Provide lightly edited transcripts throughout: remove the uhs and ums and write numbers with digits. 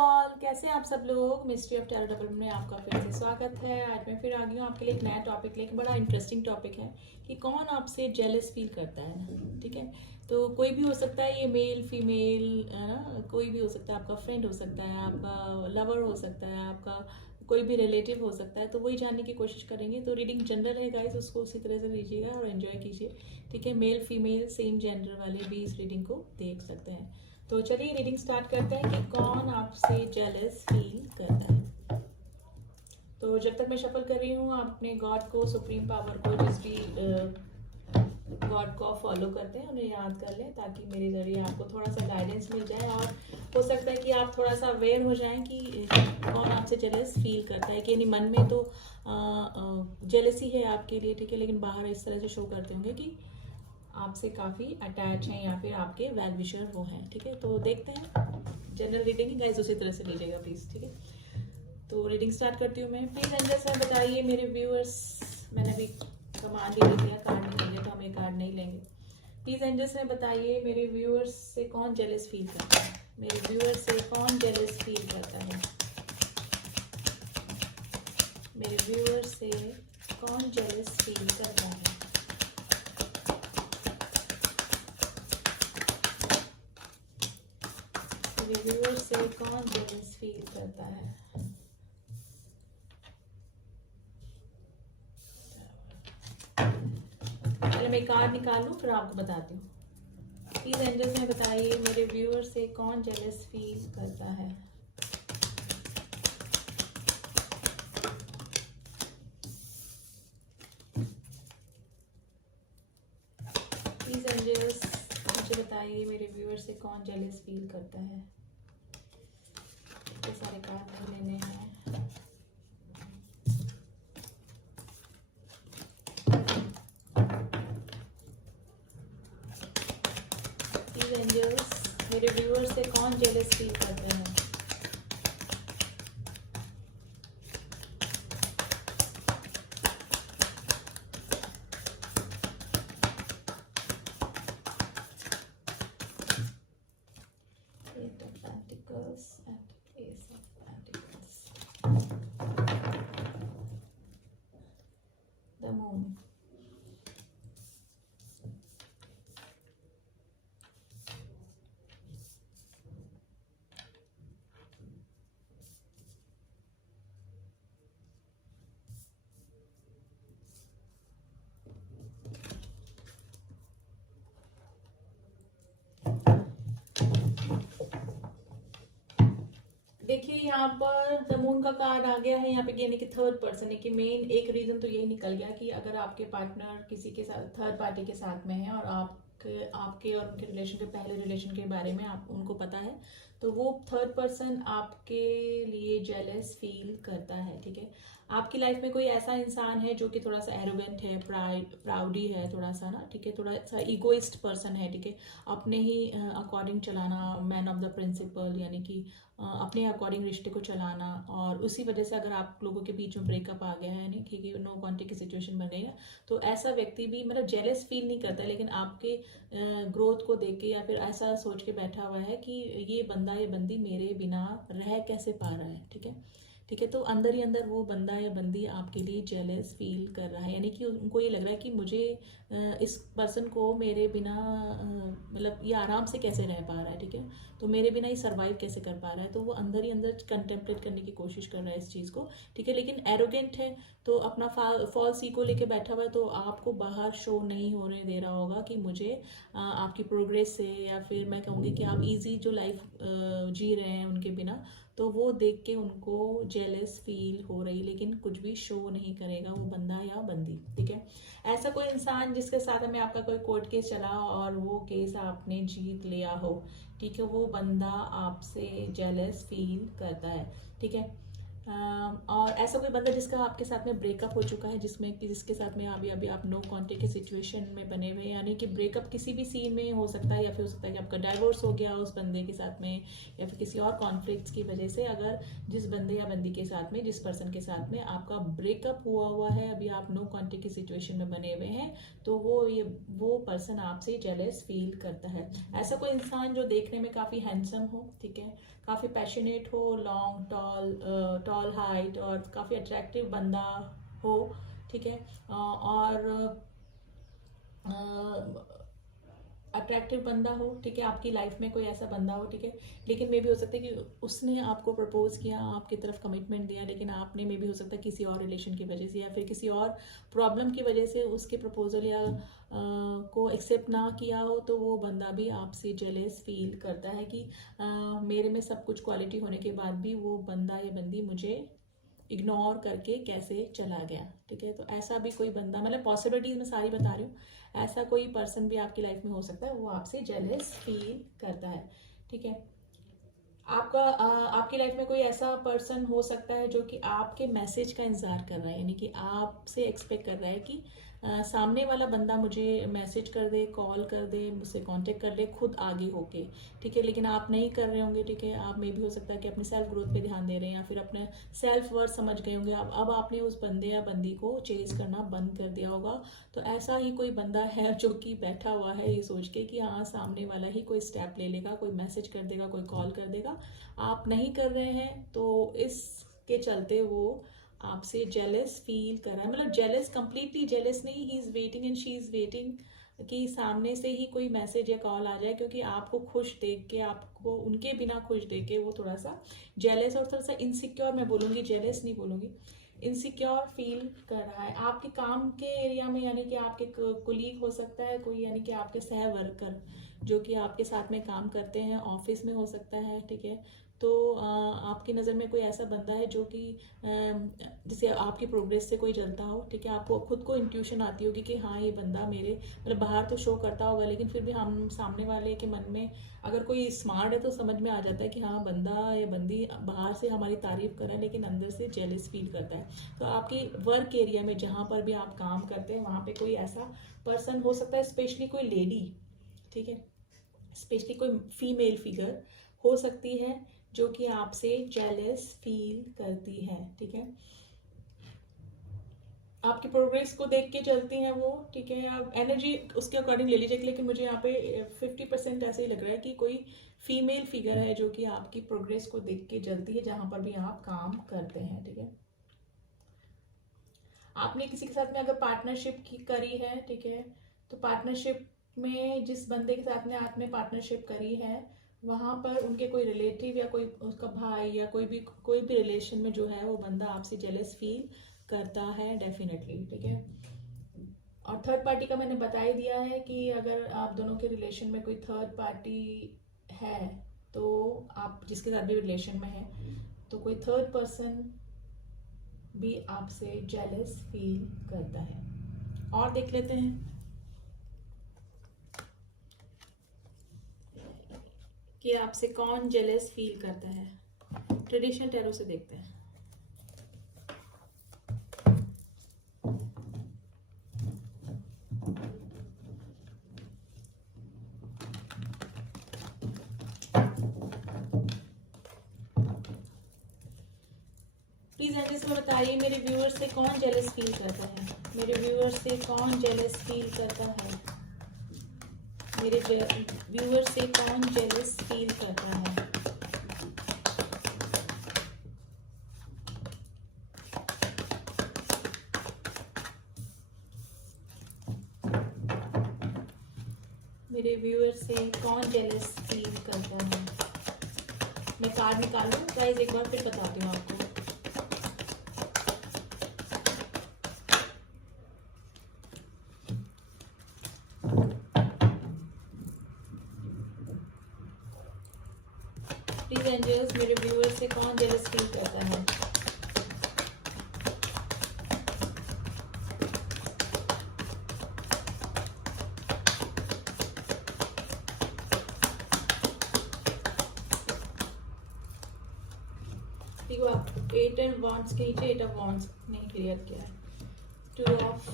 All, कैसे हैं आप सब लोग। मिस्ट्री ऑफ टैरो डबल में आपका फिर से स्वागत है। आज मैं फिर आ गई हूँ आपके लिए एक नया टॉपिक लेके। बड़ा इंटरेस्टिंग टॉपिक है कि कौन आपसे जेलस फील करता है ना। ठीक है, तो कोई भी हो सकता है, ये मेल फीमेल है ना, कोई भी हो सकता है। आपका फ्रेंड हो सकता है, आपका लवर हो सकता है, आपका कोई भी रिलेटिव हो सकता है। तो वही जानने की कोशिश करेंगे। तो रीडिंग जनरल है गाइस, उसको उसी तरह से लीजिएगा और एंजॉय कीजिए। ठीक है, मेल फीमेल सेम जेंडर वाले भी इस रीडिंग को देख सकते हैं। तो चलिए रीडिंग स्टार्ट करते हैं कि कौन आपसे जेलस फील करता है। तो जब तक मैं शफल कर रही हूँ, आप अपने गॉड को, सुप्रीम पावर को, जिस भी गॉड को फॉलो करते हैं उन्हें याद कर लें, ताकि मेरे जरिए आपको थोड़ा सा गाइडेंस मिल जाए। और हो सकता है कि आप थोड़ा सा अवेयर हो जाएं कि कौन आपसे जेलस फील करता है। कि यानी मन में तो जेलसी है आपके लिए, ठीक है, लेकिन बाहर इस तरह से शो करते होंगे कि आपसे काफ़ी अटैच हैं या फिर आपके वेल विशर वो हैं। ठीक है, तो देखते हैं। जनरल रीडिंग गाइस उसी तरह से लीजिएगा प्लीज़। ठीक है, तो रीडिंग स्टार्ट करती हूँ मैं। प्लीज़ एंजल्स में बताइए मेरे व्यूअर्स, मैंने अभी कमांड ही लिख दिया, कार्ड नहीं लिया तो हम ये कार्ड नहीं लेंगे। प्लीज़ एंजल्स में बताइए मेरे व्यूअर्स से कौन जेलस फील करता है। मेरे व्यूअर्स से कौन जेलस फील करता है। मेरे व्यूअर्स से कौन जेलस फील करता है। व्यूअर्स से कौन जेलस फील करता है। पहले मैं कार्ड निकाल लूं फिर आपको बताती हूँ। प्लीज एंजल्स में बताइए मेरे व्यूअर्स से कौन जेलस फील करता है। प्लीज एंजल्स मुझे बताइए मेरे व्यूअर्स से कौन जेलस फील करता है। इतने सारे कार्ड नहीं लेने हैं। प्लीज एंजल्स मेरे व्यूअर्स से कौन जेलस फील करते हैं। Eight of Pentacles and Ace of Pentacles. The Moon. देखिए यहाँ पर द मून का कार्ड आ गया है। यहाँ पे यानी कि थर्ड पर्सन है कि मेन एक रीजन तो यही निकल गया कि अगर आपके पार्टनर किसी के साथ थर्ड पार्टी के साथ में है और आपके और उनके रिलेशन के पहले रिलेशन के बारे में आप उनको पता है, तो वो थर्ड पर्सन आपके लिए जेलस फील करता है। ठीक है, आपकी लाइफ में कोई ऐसा इंसान है जो कि थोड़ा सा एरोगेंट है, प्राउडी है थोड़ा सा ना। ठीक है, थोड़ा सा इगोइस्ट पर्सन है। ठीक है, अपने ही अकॉर्डिंग चलाना, मैन ऑफ द प्रिंसिपल, यानी कि अपने अकॉर्डिंग रिश्ते को चलाना। और उसी वजह से अगर आप लोगों के बीच में ब्रेकअप आ गया है, नहीं ठीक है, नो कॉन्टेक्ट की सिचुएशन बन गई है, तो ऐसा व्यक्ति भी मतलब जेलस फील नहीं करता है, लेकिन आपके ग्रोथ को देख के या फिर ऐसा सोच के बैठा हुआ है कि ये बंदा या बंदी मेरे बिना रह कैसे पा रहा है। ठीक है, ठीक है, तो अंदर ही अंदर वो बंदा या बंदी आपके लिए जेलस फील कर रहा है। यानी कि उनको ये लग रहा है कि मुझे इस पर्सन को मेरे बिना मतलब ये आराम से कैसे रह पा रहा है। ठीक है, तो मेरे बिना ही सर्वाइव कैसे कर पा रहा है। तो वो अंदर ही अंदर कंटेम्पलेट करने की कोशिश कर रहा है इस चीज़ को। ठीक है, लेकिन एरोगेंट है तो अपना फॉल्स ईगो लेके बैठा हुआ है, तो आपको बाहर शो नहीं होने दे रहा होगा कि मुझे आपकी प्रोग्रेस से, या फिर मैं कहूँगी कि आप इजी जो लाइफ जी रहे हैं उनके बिना, तो वो देख के उनको जेलस फील हो रही, लेकिन कुछ भी शो नहीं करेगा वो बंदा या बंदी। ठीक है, ऐसा कोई इंसान जिसके साथ में आपका कोई कोर्ट केस चला और वो केस आपने जीत लिया हो, ठीक है, वो बंदा आपसे जेलस फील करता है। ठीक है, और ऐसा कोई बंदा जिसका आपके साथ में ब्रेकअप हो चुका है, जिसके साथ में अभी अभी आप नो कांटेक्ट की सिचुएशन में बने हुए हैं, यानी कि ब्रेकअप किसी भी सीन में हो सकता है, या फिर हो सकता है कि आपका डाइवोर्स हो गया उस बंदे के साथ में, या फिर किसी और कॉन्फ्लिक्ट्स की वजह से अगर जिस बंदे या बंदी के साथ में, जिस पर्सन के साथ में आपका ब्रेकअप हुआ है, अभी आप नो कांटेक्ट की सिचुएशन में बने हुए हैं, तो वो पर्सन आपसे जेलस फील करता है। ऐसा कोई इंसान जो देखने में काफ़ी हैंडसम हो, ठीक है, काफ़ी पैशनेट हो, लॉन्ग टॉल हाइट और काफ़ी अट्रैक्टिव बंदा हो, ठीक है, और अट्रैक्टिव बंदा हो, ठीक है, आपकी लाइफ में कोई ऐसा बंदा हो, ठीक है, लेकिन मे भी हो सकता है कि उसने आपको प्रपोज किया, आपकी तरफ कमिटमेंट दिया, लेकिन आपने मे भी हो सकता है किसी और रिलेशन की वजह से या फिर किसी और प्रॉब्लम की वजह से उसके प्रपोजल या को एक्सेप्ट ना किया हो, तो वो बंदा भी आपसे जेलस फील करता है कि मेरे में सब कुछ क्वालिटी होने के बाद भी वो बंदा या बंदी मुझे इग्नोर करके कैसे चला गया, ठीक है। तो ऐसा भी कोई बंदा, मतलब पॉसिबिलिटीज मैं सारी बता रही हूँ, ऐसा कोई पर्सन भी आपकी लाइफ में हो सकता है, वो आपसे जेलस फील करता है, ठीक है। आपकी लाइफ में कोई ऐसा पर्सन हो सकता है जो कि आपके मैसेज का इंतजार कर रहा है, यानी कि आपसे एक्सपेक्ट कर रहा है कि सामने वाला बंदा मुझे मैसेज कर दे, कॉल कर दे, मुझसे कांटेक्ट कर ले खुद आगे होके, ठीक है, लेकिन आप नहीं कर रहे होंगे, ठीक है। आप में भी हो सकता है कि अपनी सेल्फ ग्रोथ पे ध्यान दे रहे हैं या फिर अपने सेल्फ वर्थ समझ गए होंगे, अब आपने उस बंदे या बंदी को चेज करना बंद कर दिया होगा। तो ऐसा ही कोई बंदा है जो कि बैठा हुआ है ये सोच के कि हाँ सामने वाला ही कोई स्टेप ले लेगा, कोई मैसेज कर देगा, कोई कॉल कर देगा, आप नहीं कर रहे हैं, तो इसके चलते वो आपसे जेलस फील कर रहा है। मतलब जेलस, कंप्लीटली जेलस नहीं, he is waiting and she is waiting कि सामने से ही कोई मैसेज या कॉल आ जाए, क्योंकि आपको खुश देख के, आपको उनके बिना खुश देख के वो थोड़ा सा जेलस और थोड़ा सा इनसिक्योर, मैं बोलूँगी, जेलस नहीं बोलूँगी, इनसिक्योर फील कर रहा है। आपके काम के एरिया में, यानी कि आपके कोलीग हो सकता है कोई, यानी कि आपके सह वर्कर जो कि आपके साथ में काम करते हैं, ऑफिस में हो सकता है, ठीक है। तो आपकी नज़र में कोई ऐसा बंदा है जो कि जैसे आपकी प्रोग्रेस से कोई जलता हो, ठीक है, आपको खुद को इंट्यूशन आती होगी कि हाँ ये बंदा मेरे, मतलब बाहर तो शो करता होगा, लेकिन फिर भी हम सामने वाले के मन में, अगर कोई स्मार्ट है तो समझ में आ जाता है कि हाँ बंदा या बंदी बाहर से हमारी तारीफ कर रहा है लेकिन अंदर से जेलस फील करता है। तो आपकी वर्क एरिया में जहाँ पर भी आप काम करते हैं वहाँ पे कोई ऐसा पर्सन हो सकता है, स्पेशली कोई लेडी, ठीक है, स्पेशली कोई फीमेल फिगर हो सकती है जो कि आपसे जेलस फील करती है, ठीक है। आपकी प्रोग्रेस को देख के चलती हैं वो, ठीक है, आप एनर्जी उसके अकॉर्डिंग ले लीजिए, लेकिन मुझे यहाँ पे 50% ऐसे ही लग रहा है कि कोई फीमेल फिगर है जो कि आपकी प्रोग्रेस को देख के जलती है जहां पर भी आप काम करते हैं, ठीक है। आपने किसी के साथ में अगर पार्टनरशिप की करी है, ठीक है, तो पार्टनरशिप में जिस बंदे के साथ में आपने पार्टनरशिप करी है वहां पर उनके कोई रिलेटिव या कोई उसका भाई या कोई भी रिलेशन में जो है वो बंदा आपसे जेलस फील करता है डेफिनेटली, ठीक है। और थर्ड पार्टी का मैंने बता ही दिया है कि अगर आप दोनों के रिलेशन में कोई थर्ड पार्टी है, तो आप जिसके साथ भी रिलेशन में है, तो कोई थर्ड पर्सन भी आपसे जेलस फील करता है। और देख लेते हैं कि आपसे कौन जेलस फील करता है। ट्रेडिशनल टैरो से देखते हैं। प्लीज एंजल्स को बताइए मेरे व्यूअर्स से कौन जेलस फील करता है, मेरे व्यूअर्स से कौन जेलस फील करता है, मेरे व्यूअर्स से कौन जेलस फील करता है। मेरे व्यूअर्स से कौन जेलस फील करता है। मैं कार्ड निकाल लूँ गाइस, एक बार फिर बताती हूँ आपको। प्लीज एंजल्स मेरे व्यूअर्स से कौन जेलस फील करता है। यू आप 8 एंड वॉन्ट्स के नीचे 8 ऑफ वॉन्ट्स नहीं क्लियर किया है। 2 ऑफ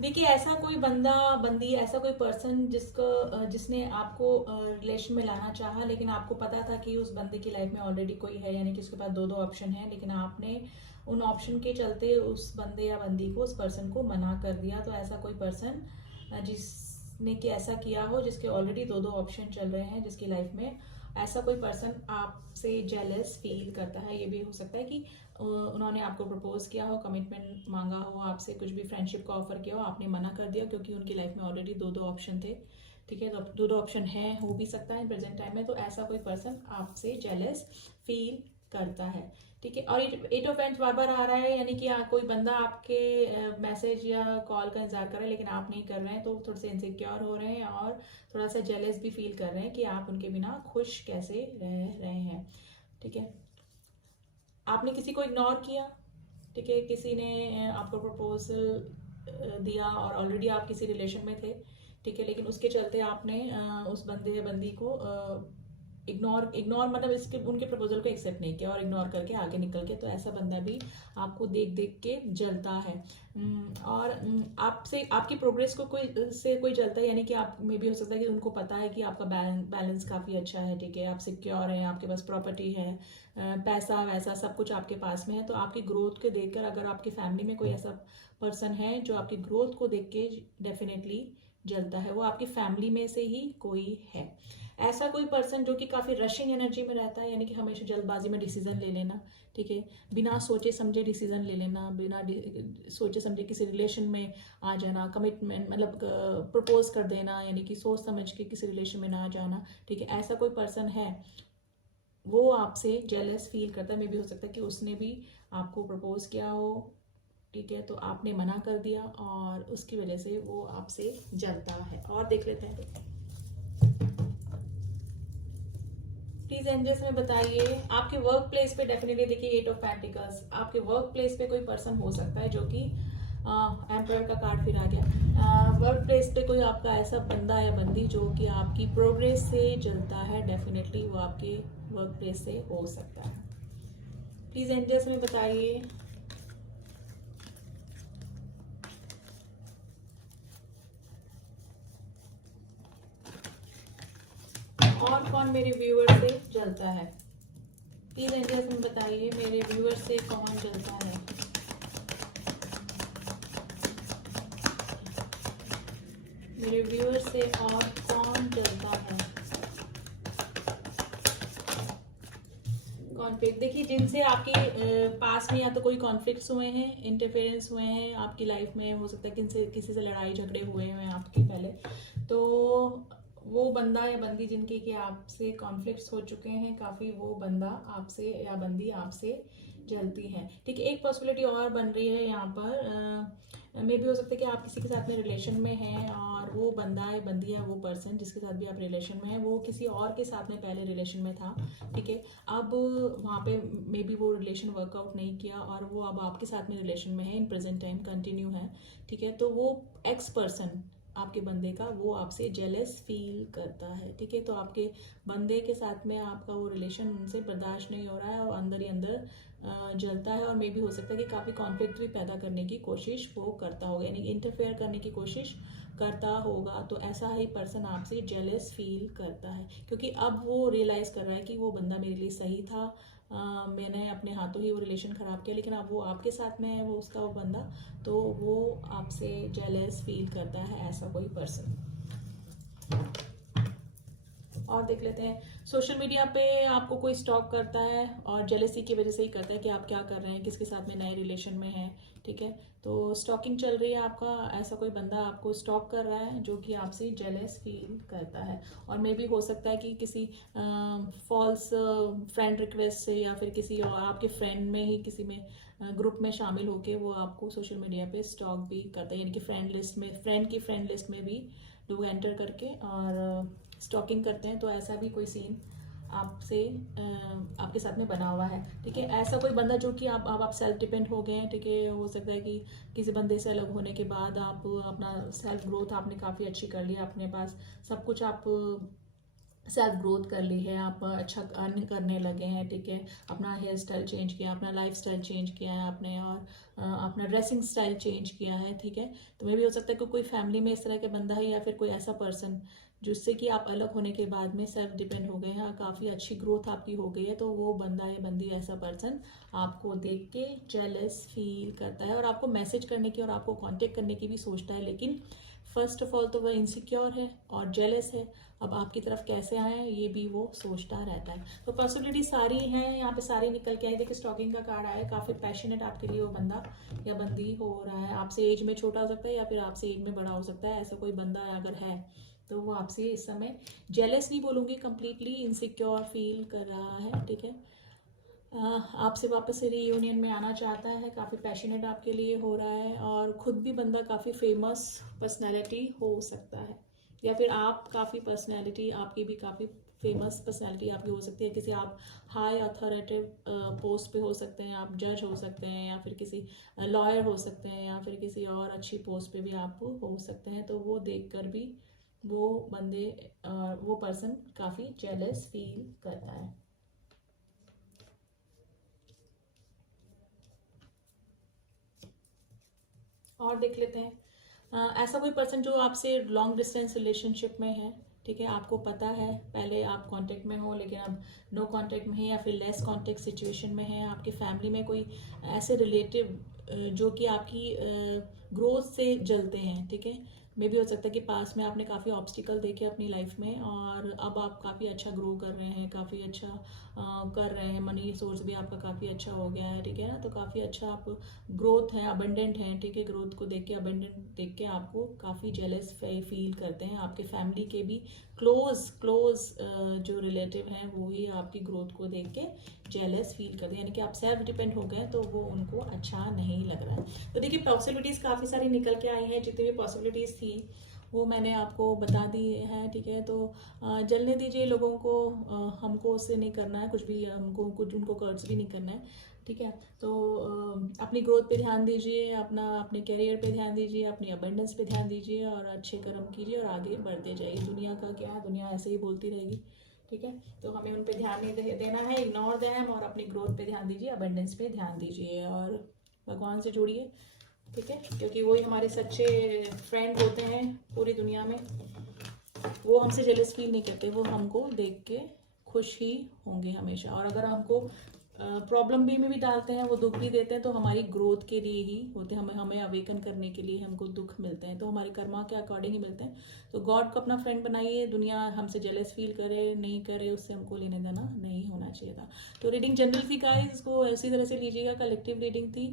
देखिए, ऐसा कोई बंदा बंदी, ऐसा कोई पर्सन जिसने आपको रिलेशन में लाना चाहा, लेकिन आपको पता था कि उस बंदे की लाइफ में ऑलरेडी कोई है, यानी कि उसके पास दो ऑप्शन है, लेकिन आपने उन ऑप्शन के चलते उस बंदे या बंदी को, उस पर्सन को मना कर दिया। तो ऐसा कोई पर्सन जिसने कि ऐसा किया हो, जिसके ऑलरेडी दो ऑप्शन चल रहे हैं जिसकी लाइफ में, ऐसा कोई पर्सन आपसे जेलस फील करता है। ये भी हो सकता है कि उन्होंने आपको प्रपोज किया हो, कमिटमेंट मांगा हो आपसे, कुछ भी फ्रेंडशिप का ऑफर किया हो, आपने मना कर दिया क्योंकि उनकी लाइफ में ऑलरेडी दो ऑप्शन थे। ठीक है, तो दो ऑप्शन है, हो भी सकता है प्रेजेंट टाइम में। तो ऐसा कोई पर्सन आपसे जेलस फील करता है। ठीक है, और 8 ऑफ वैंड्स बार बार आ रहा है, यानी कि कोई बंदा आपके मैसेज या कॉल का इंतजार कर रहा है लेकिन आप नहीं कर रहे हैं, तो थोड़े से इनसिक्योर हो रहे हैं और थोड़ा सा जेलस भी फील कर रहे हैं कि आप उनके बिना खुश कैसे रह रहे हैं। ठीक है, आपने किसी को इग्नोर किया। ठीक है, किसी ने आपको प्रपोजल दिया और ऑलरेडी आप किसी रिलेशन में थे। ठीक है, लेकिन उसके चलते आपने उस बंदे या बंदी को इग्नोर मतलब इसके उनके प्रपोजल को एक्सेप्ट नहीं किया और इग्नोर करके आगे निकल के, तो ऐसा बंदा भी आपको देख देख के जलता है। और आपसे, आपकी प्रोग्रेस को कोई जलता है, यानी कि आप में भी हो सकता है कि उनको पता है कि आपका बैलेंस काफ़ी अच्छा है। ठीक है, आप सिक्योर हैं, आपके पास प्रॉपर्टी है, पैसा वैसा सब कुछ आपके पास में है। तो आपकी ग्रोथ को देखकर, अगर आपकी फैमिली में कोई ऐसा पर्सन है जो आपकी ग्रोथ को देख के डेफिनेटली जलता है, वो आपकी फैमिली में से ही कोई है। ऐसा कोई पर्सन जो कि काफ़ी रशिंग एनर्जी में रहता है, यानी कि हमेशा जल्दबाजी में डिसीजन ले लेना। ठीक है, बिना सोचे समझे डिसीजन ले लेना, बिना सोचे समझे किसी रिलेशन में आ जाना, कमिटमेंट मतलब प्रपोज कर देना, यानी कि सोच समझ के किसी रिलेशन में ना आ जाना। ठीक है, ऐसा कोई पर्सन है, वो आपसे जेलस फील करता है। मे भी हो सकता है कि उसने भी आपको प्रपोज किया हो, ठीक है, तो आपने मना कर दिया और उसकी वजह से वो आपसे जलता है। और देख लेते हैं, प्लीज एंजल्स में बताइए आपके वर्क प्लेस पे। डेफिनेटली देखिए 8 ऑफ पेंटिकल्स, आपके वर्क प्लेस पे कोई पर्सन हो सकता है जो कि एम्परर का कार्ड फिर आ गया। वर्क प्लेस पे कोई आपका ऐसा बंदा या बंदी जो कि आपकी प्रोग्रेस से जलता है। डेफिनेटली वो आपके वर्क प्लेस से हो सकता है। प्लीज एंजल्स में बताइए और कौन मेरे व्यूअर से जलता है। प्लीज एंजल्स में बताइए मेरे व्यूअर से कौन जलता है। मेरे व्यूअर से और कौन जलता है। कॉन्फ्लिक्ट, देखिए जिनसे आपके पास में या तो कोई कॉन्फ्लिक्ट्स हुए हैं, इंटरफेरेंस हुए हैं आपकी लाइफ में, हो सकता है किसी से लड़ाई झगड़े हुए हैं आपके पहले, तो वो बंदा या बंदी जिनके कि आपसे कॉन्फ्लिक्ट्स हो चुके हैं काफ़ी, वो बंदा आपसे या बंदी आपसे जलती है। ठीक है, एक पॉसिबिलिटी और बन रही है यहाँ पर, मे भी हो सकता है कि आप किसी के साथ में रिलेशन में हैं और वो बंदा या बंदी है, वो पर्सन जिसके साथ भी आप रिलेशन में है, वो किसी और के साथ में पहले रिलेशन में था। ठीक है, अब वहाँ पे मे बी वो रिलेशन वर्कआउट नहीं किया और वो अब आपके साथ में रिलेशन में है, इन प्रेजेंट टाइम कंटिन्यू है। ठीक है, तो वो एक्स पर्सन आपके बंदे का, वो आपसे जेलस फील करता है। ठीक है, तो आपके बंदे के साथ में आपका वो रिलेशन उनसे बर्दाश्त नहीं हो रहा है और अंदर ही अंदर जलता है, और मे भी हो सकता है कि काफ़ी कॉन्फ्लिक्ट भी पैदा करने की कोशिश वो करता होगा, यानी इंटरफेयर करने की कोशिश करता होगा। तो ऐसा ही पर्सन आपसे जेलस फील करता है क्योंकि अब वो रियलाइज़ कर रहा है कि वो बंदा मेरे लिए सही था, मैंने अपने हाथों ही वो रिलेशन ख़राब किया, लेकिन अब वो आपके साथ में है, वो उसका वो बंदा, तो वो आपसे जेलस फील करता है ऐसा कोई पर्सन। और देख लेते हैं, सोशल मीडिया पे आपको कोई स्टॉक करता है और जेलसी की वजह से ही करता है कि आप क्या कर रहे हैं, किसके साथ में नए रिलेशन में हैं। ठीक है, तो स्टॉकिंग चल रही है आपका, ऐसा कोई बंदा आपको स्टॉक कर रहा है जो कि आपसे जेलस फील करता है। और मे भी हो सकता है कि किसी फॉल्स फ्रेंड रिक्वेस्ट से या फिर किसी और आपके फ्रेंड में ही किसी में ग्रुप में शामिल होके वो आपको सोशल मीडिया पे स्टॉक भी करता है, यानी कि फ्रेंड लिस्ट में, फ्रेंड की फ्रेंड लिस्ट में भी लोग एंटर करके और स्टॉकिंग करते हैं। तो ऐसा भी कोई सीन आपसे आपके साथ में बना हुआ है। ठीक है, ऐसा कोई बंदा जो कि आप सेल्फ डिपेंड हो गए हैं। ठीक है, हो सकता है कि किसी बंदे से अलग होने के बाद आप अपना सेल्फ ग्रोथ आपने काफ़ी अच्छी कर लिया, अपने पास सब कुछ आप सेल्फ ग्रोथ कर ली है, आप अच्छा अर्न करने लगे हैं, ठीक है, अपना हेयर स्टाइल चेंज किया, अपना लाइफ स्टाइल चेंज किया है आपने, और अपना ड्रेसिंग स्टाइल चेंज किया है, ठीक है। तो मे भी हो सकता है कि कोई फैमिली में इस तरह के बंदा है, या फिर कोई ऐसा पर्सन जिससे कि आप अलग होने के बाद में सेल्फ डिपेंड हो गए हैं, काफ़ी अच्छी ग्रोथ आपकी हो गई है, तो वो बंदा या बंदी ऐसा पर्सन आपको देख के जेलस फील करता है और आपको मैसेज करने की और आपको कांटेक्ट करने की भी सोचता है, लेकिन फर्स्ट ऑफ ऑल तो वह इनसिक्योर है और जेलस है। अब आपकी तरफ कैसे आए ये भी वो सोचता रहता है। तो पॉसिबिलिटी सारी हैं यहाँ पे, सारी निकल के आई। देखिए स्टॉकिंग का कार्ड आया, काफ़ी पैशनेट आपके लिए वो बंदा या बंदी हो रहा है। आपसे एज में छोटा हो सकता है या फिर आपसे एज में बड़ा हो सकता है। ऐसा कोई बंदा अगर है तो वो आपसे इस समय जेलस नहीं बोलूँगी, कंप्लीटली इनसिक्योर फील कर रहा है, ठीक है। आपसे वापस से रीयूनियन में आना चाहता है, काफ़ी पैशनेट आपके लिए हो रहा है, और खुद भी बंदा काफ़ी फेमस पर्सनैलिटी हो सकता है, या फिर आप काफ़ी पर्सनैलिटी आपकी भी काफ़ी फेमस पर्सनैलिटी आपकी हो सकती है। किसी आप हाई अथॉरिटेटिव पोस्ट पे हो सकते हैं, आप जज हो सकते हैं, या फिर किसी लॉयर हो सकते हैं, या फिर किसी और अच्छी पोस्ट पे भी आप हो सकते हैं। तो वो देखकर भी वो बंदे वो पर्सन काफ़ी जेलस फील करता है। और देख लेते हैं ऐसा कोई पर्सन जो आपसे लॉन्ग डिस्टेंस रिलेशनशिप में है, ठीक है, आपको पता है पहले आप कांटेक्ट में हो लेकिन अब नो कांटेक्ट में है, या फिर लेस कांटेक्ट सिचुएशन में है। आपकी फैमिली में कोई ऐसे रिलेटिव जो कि आपकी ग्रोथ से जलते हैं, ठीक है। मे भी हो सकता है कि पास में आपने काफ़ी ऑब्स्टिकल देखे अपनी लाइफ में, और अब आप काफ़ी अच्छा ग्रो कर रहे हैं, काफ़ी अच्छा कर रहे हैं, मनी सोर्स भी आपका काफ़ी अच्छा हो गया है, ठीक है ना। तो काफ़ी अच्छा आप ग्रोथ है, अबंडेंट है, ठीक है। ग्रोथ को देख के, अबंडेंट देख के आपको काफ़ी जेलस फील करते हैं। आपके फैमिली के भी क्लोज जो रिलेटिव हैं वो ही आपकी ग्रोथ को देख के जेलस फील करते हैं, यानी कि आप सेल्फ डिपेंड हो गए तो वो उनको अच्छा नहीं लग रहा है। तो देखिए पॉसिबिलिटीज़ काफ़ी सारी निकल के आई हैं, जितनी भी पॉसिबिलिटीज़ थी वो मैंने आपको बता दी है, ठीक है। तो जलने दीजिए लोगों को, हमको उससे नहीं करना है कुछ भी, हमको कुछ उनको कर्ज भी नहीं करना है, ठीक है। तो अपनी ग्रोथ पे ध्यान दीजिए, अपने करियर पे ध्यान दीजिए, अपनी अबंडेंस पे ध्यान दीजिए, और अच्छे कर्म कीजिए और आगे बढ़ते जाइए। दुनिया का क्या है, दुनिया ऐसे ही बोलती रहेगी, ठीक है। तो हमें उन पे ध्यान नहीं देना है, इग्नोर देम, और अपनी ग्रोथ पे ध्यान दीजिए, अबंडेंस पे ध्यान दीजिए, और भगवान से जुड़िए, ठीक है, क्योंकि वही हमारे सच्चे फ्रेंड होते हैं पूरी दुनिया में। वो हमसे जेलस फील नहीं करते, वो हमको देख के खुश ही होंगे हमेशा। और अगर हमको प्रॉब्लम भी में भी डालते हैं, वो दुख भी देते हैं, तो हमारी ग्रोथ के लिए ही होते हैं, हमें अवेकन करने के लिए हमको दुख मिलते हैं, तो हमारे कर्मा के अकॉर्डिंग ही मिलते हैं। तो गॉड को अपना फ्रेंड बनाइए, दुनिया हमसे जेलस फील करे नहीं करे उससे हमको लेने देना नहीं होना चाहिए था। तो रीडिंग जनरल थी गाइस, इसको इसी तरह से लीजिएगा, कलेक्टिव रीडिंग थी।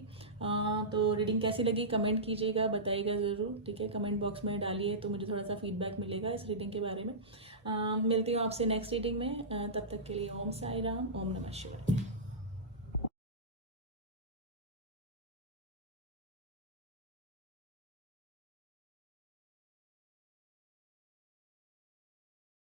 तो रीडिंग कैसी लगी कमेंट कीजिएगा, बताइएगा ज़रूर, ठीक है। कमेंट बॉक्स में डालिए तो मुझे थोड़ा सा फीडबैक मिलेगा इस रीडिंग के बारे में। मिलती हूँ आपसे नेक्स्ट रीडिंग में, तब तक के लिए ओम साई राम, ओम नमः शिवाय।